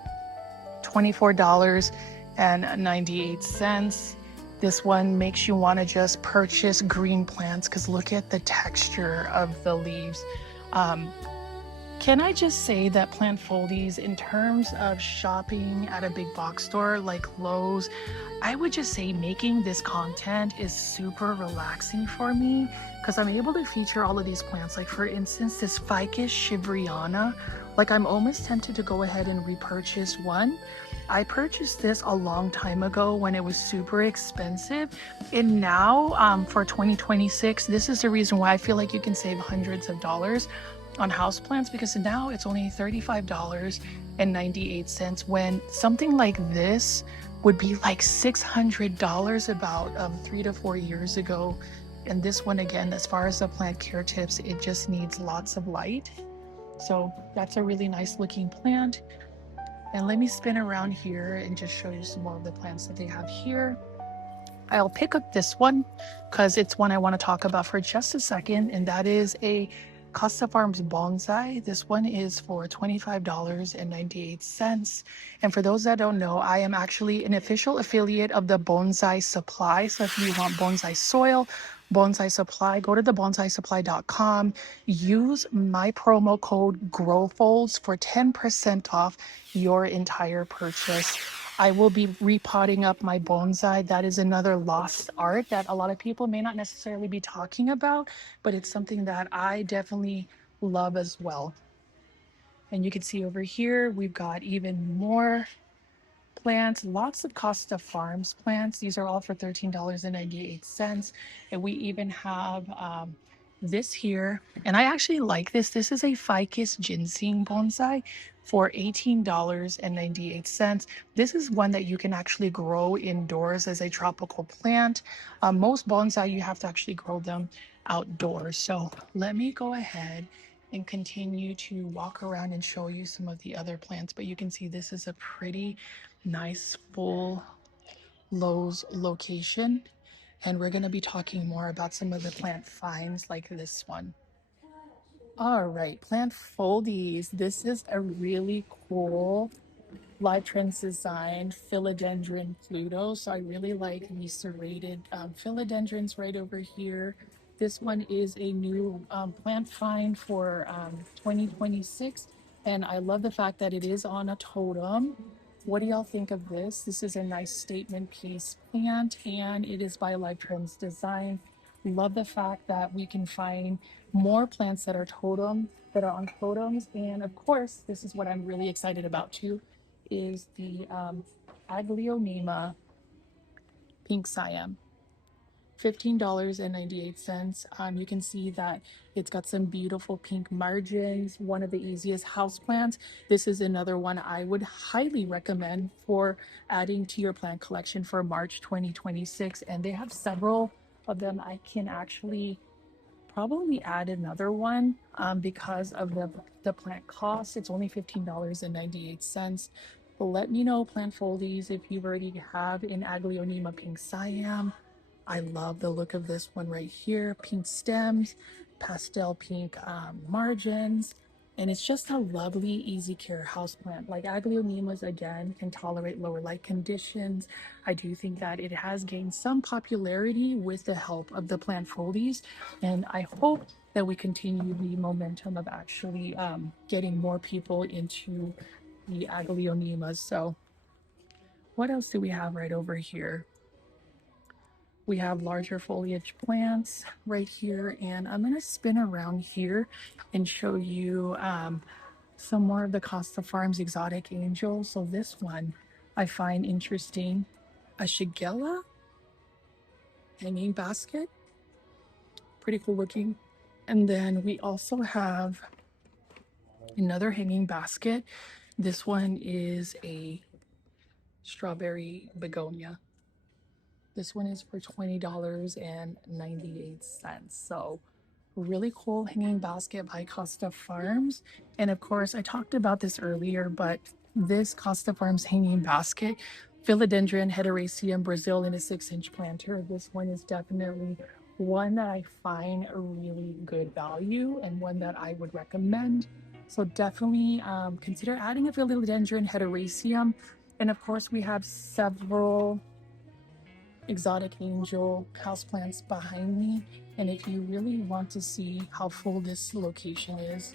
$24.98. This one makes you want to just purchase green plants, because look at the texture of the leaves. Can I just say that plant foldies, in terms of shopping at a big box store like Lowe's, I would just say making this content is super relaxing for me, because I'm able to feature all of these plants. Like for instance, this Ficus shivriana, like I'm almost tempted to go ahead and repurchase one. I purchased this a long time ago when it was super expensive. And now for 2026, this is the reason why I feel like you can save hundreds of dollars on houseplants, because now it's only $35.98, when something like this would be like $600 about 3 to 4 years ago. And this one, again, as far as the plant care tips, it just needs lots of light. So that's a really nice looking plant. And let me spin around here and just show you some more of the plants that they have here. I'll pick up this one because it's one I want to talk about for just a second, and that is a Costa Farms bonsai. This one is for $25.98. And for those that don't know, I am actually an official affiliate of the Bonsai Supply. So if you want bonsai soil, bonsai supply, go to thebonsaisupply.com. Use my promo code GROWFOLDS for 10% off your entire purchase. I will be repotting up my bonsai. That is another lost art that a lot of people may not necessarily be talking about, but it's something that I definitely love as well. And you can see over here, we've got even more plants, lots of Costa Farms plants. These are all for $13.98. And we even have this here, and I actually like this. This is a ficus ginseng bonsai for $18.98. This is one that you can actually grow indoors as a tropical plant. Most bonsai, you have to actually grow them outdoors. So let me go ahead and continue to walk around and show you some of the other plants. But you can see this is a pretty nice full Lowe's location, and we're going to be talking more about some of the plant finds like this one. All right, plant foldies. This is a really cool Live Trends designed philodendron Pluto. So I really like these serrated philodendrons right over here. This one is a new plant find for 2026. And I love the fact that it is on a totem. What do y'all think of this? This is a nice statement piece plant, and it is by Live Trends Design. Love the fact that we can find more plants that are on totems. And of course, this is what I'm really excited about too, is the Aglaonema Pink Siam. $15.98. You can see that it's got some beautiful pink margins, one of the easiest houseplants. This is another one I would highly recommend for adding to your plant collection for March 2026. And they have several of them. I can actually probably add another one because of the plant cost. It's only $15.98. But let me know, plant foldies, if you already have an Aglaonema Pink Siam. I love the look of this one right here. Pink stems, pastel pink margins, and it's just a lovely, easy care houseplant. Like Aglaonemas, again, can tolerate lower light conditions. I do think that it has gained some popularity with the help of the plant foldies, and I hope that we continue the momentum of actually getting more people into the Aglaonemas. So what else do we have right over here? We have larger foliage plants right here, and I'm going to spin around here and show you some more of the Costa Farms Exotic Angel. So this one I find interesting. A Shigella hanging basket. Pretty cool looking. And then we also have another hanging basket. This one is a strawberry begonia. This one is for $20.98. So really cool hanging basket by Costa Farms. And of course, I talked about this earlier, but this Costa Farms hanging basket, philodendron heteroecium Brazil in a 6-inch planter. This one is definitely one that I find a really good value and one that I would recommend. So definitely consider adding a philodendron heteroecium. And of course, we have several Exotic Angel houseplants behind me. And if you really want to see how full this location is,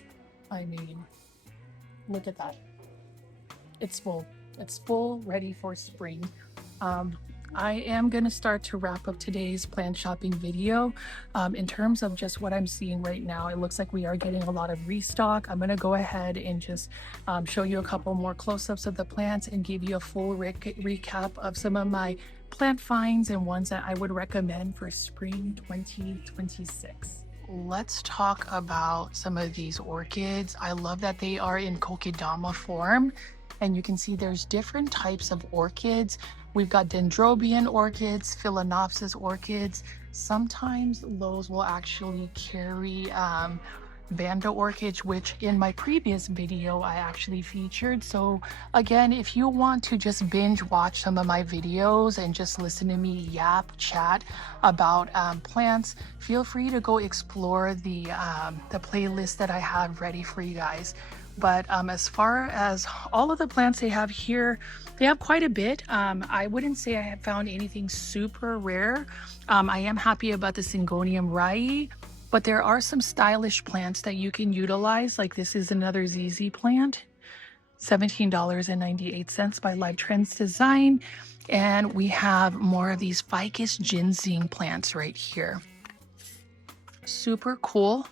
I mean, look at that. It's full. It's full, ready for spring. I am going to start to wrap up today's plant shopping video. In terms of just what I'm seeing right now, it looks like we are getting a lot of restock. I'm going to go ahead and just show you a couple more close-ups of the plants and give you a full recap of some of my plant finds and ones that I would recommend for spring 2026. Let's talk about some of these orchids. I love that they are in kokedama form, and you can see there's different types of orchids We've got dendrobium orchids, phalaenopsis orchids. Sometimes Lowe's will actually carry Vanda orchids, which in my previous video I actually featured. So again, if you want to just binge watch some of my videos and just listen to me chat about plants, feel free to go explore the playlist that I have ready for you guys. But as far as all of the plants they have here, they have quite a bit. I wouldn't say I have found anything super rare. I am happy about the Syngonium rye, but there are some stylish plants that you can utilize. Like this is another ZZ plant, $17.98 by Live Trends Design. And we have more of these ficus ginseng plants right here. Super cool.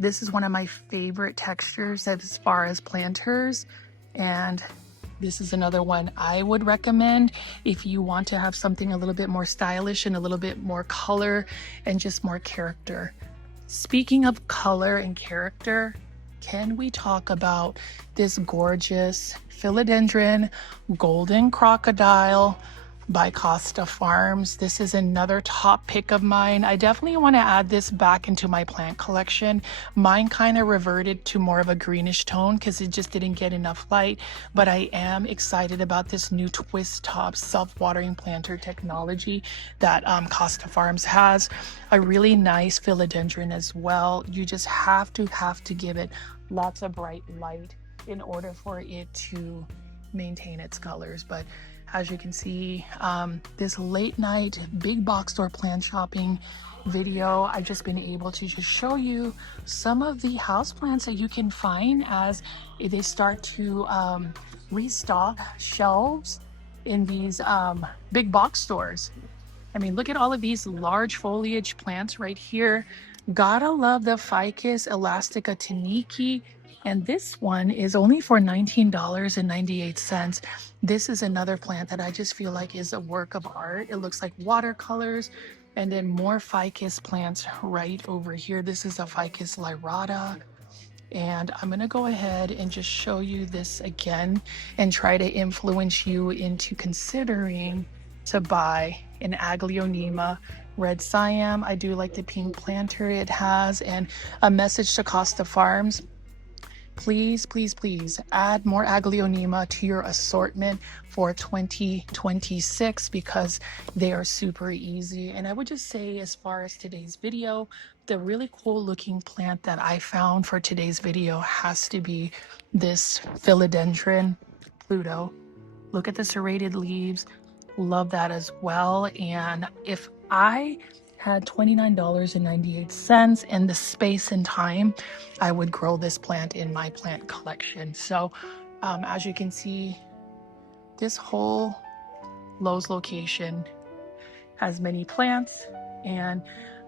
This is one of my favorite textures as far as planters, and this is another one I would recommend if you want to have something a little bit more stylish and a little bit more color and just more character. Speaking of color and character, can we talk about this gorgeous philodendron golden crocodile by Costa Farms? This is another top pick of mine. I definitely want to add this back into my plant collection. Mine kind of reverted to more of a greenish tone because it just didn't get enough light, but I am excited about this new twist top self-watering planter technology that Costa Farms has. A really nice philodendron as well. You just have to give it lots of bright light in order for it to maintain its colors. But as you can see, this late night big box store plant shopping video, I've just been able to just show you some of the houseplants that you can find as they start to restock shelves in these big box stores. I mean, look at all of these large foliage plants right here. Gotta love the Ficus elastica taniki. And this one is only for $19.98. This is another plant that I just feel like is a work of art. It looks like watercolors, and then more ficus plants right over here. This is a Ficus lyrata. And I'm going to go ahead and just show you this again and try to influence you into considering to buy an Aglaonema red siam. I do like the pink planter it has. And a message to Costa Farms: please, please, please add more Aglaonema to your assortment for 2026 because they are super easy. And I would just say, as far as today's video, the really cool looking plant that I found for today's video has to be this philodendron Pluto. Look at the serrated leaves. Love that as well. And if I had $29.98 and the space and time, I would grow this plant in my plant collection. So as you can see, this whole Lowe's location has many plants, and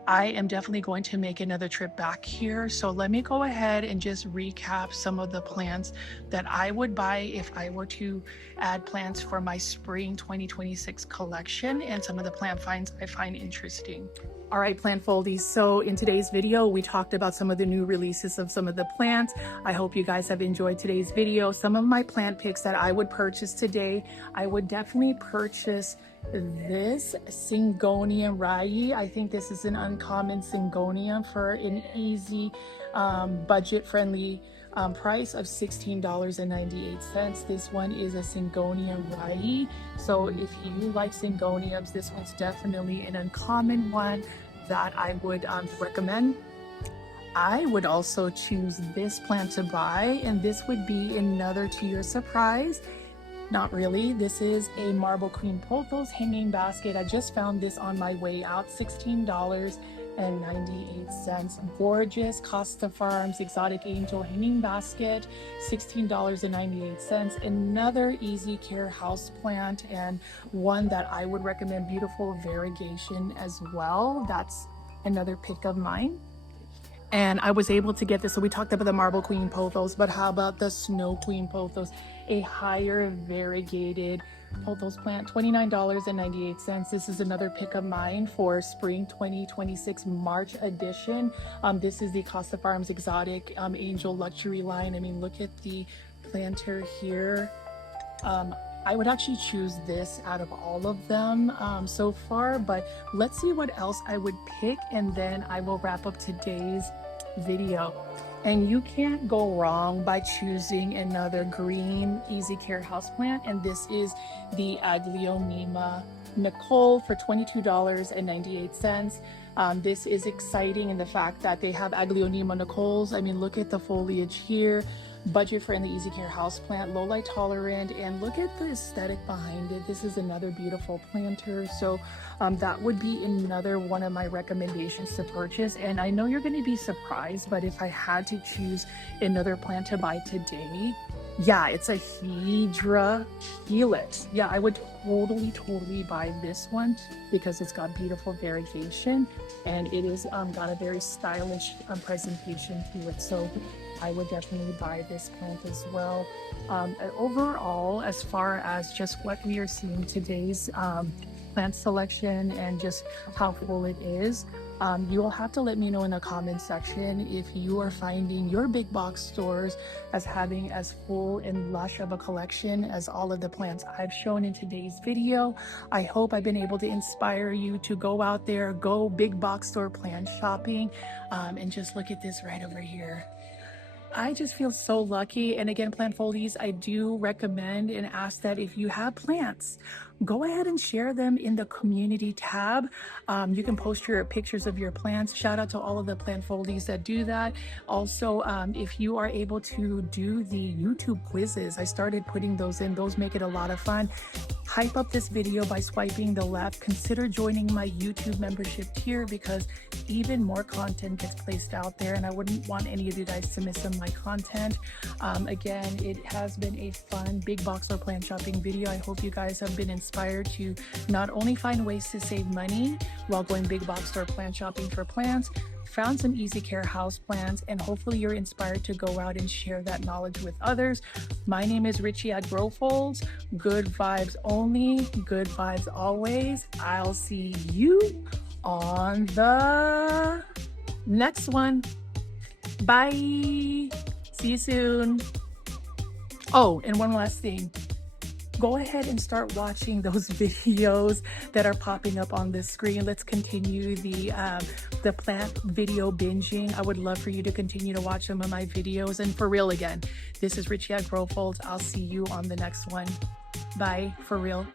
I am definitely going to make another trip back here. So let me go ahead and just recap some of the plants that I would buy if I were to add plants for my spring 2026 collection, and some of the plant finds I find interesting. All right, plant foldies. So in today's video, we talked about some of the new releases of some of the plants. I hope you guys have enjoyed today's video. Some of my plant picks that I would purchase today, I would definitely purchase this Syngonium rye. I think this is an uncommon Syngonium for an easy, budget-friendly price of $16.98. This one is a Syngonium rye. So if you like Syngoniums, this one's definitely an uncommon one that I would recommend. I would also choose this plant to buy, and this would be another to your surprise. Not really. This is a Marble Queen Pothos hanging basket. I just found this on my way out, $16.98. Gorgeous Costa Farms Exotic Angel hanging basket, $16.98. Another easy care house plant, and one that I would recommend, beautiful variegation as well. That's another pick of mine. And I was able to get this. So we talked about the Marble Queen Pothos, but how about the Snow Queen Pothos, a higher variegated pothos plant, $29.98. This is another pick of mine for spring 2026 March edition. This is the Costa Farms Exotic Angel luxury line. I mean, look at the planter here. I would actually choose this out of all of them so far, but let's see what else I would pick, and then I will wrap up today's video. And you can't go wrong by choosing another green easy care houseplant, and this is the Aglaonema Nicole for $22.98. This is exciting in the fact that they have Aglaonema Nicoles. I mean, look at the foliage here. Budget friendly easy care houseplant, low light tolerant, and look at the aesthetic behind it. This is another beautiful planter. So that would be another one of my recommendations to purchase. And I know you're going to be surprised, but if I had to choose another plant to buy today, yeah, it's a Hydra Helix. Yeah, I would totally buy this one because it's got beautiful variegation, and it is got a very stylish presentation to it. So I would definitely buy this plant as well. Overall, as far as just what we are seeing today's plant selection and just how full it is, you will have to let me know in the comment section if you are finding your big box stores as having as full and lush of a collection as all of the plants I've shown in today's video. I hope I've been able to inspire you to go out there, go big box store plant shopping, and just look at this right over here. I just feel so lucky. And again, plant foldies, I do recommend and ask that if you have plants, go ahead and share them in the community tab. You can post your pictures of your plants. Shout out to all of the plant foldies that do that. Also, if you are able to do the YouTube quizzes, I started putting those in. Those make it a lot of fun. Hype up this video by swiping the left. Consider joining my YouTube membership tier because even more content gets placed out there, and I wouldn't want any of you guys to miss on my content. Again, it has been a fun big box or plant shopping video. I hope you guys have been inspired to not only find ways to save money while going big box store plant shopping for plants, found some easy care house plants, and hopefully you're inspired to go out and share that knowledge with others. My name is Richie at Growfolds. Good vibes only, good vibes always. I'll see you on the next one. Bye. See you soon. Oh, and one last thing. Go ahead and start watching those videos that are popping up on the screen. Let's continue the plant video binging. I would love for you to continue to watch some of my videos. And for real again, this is Richie at Growfolds. I'll see you on the next one. Bye, for real.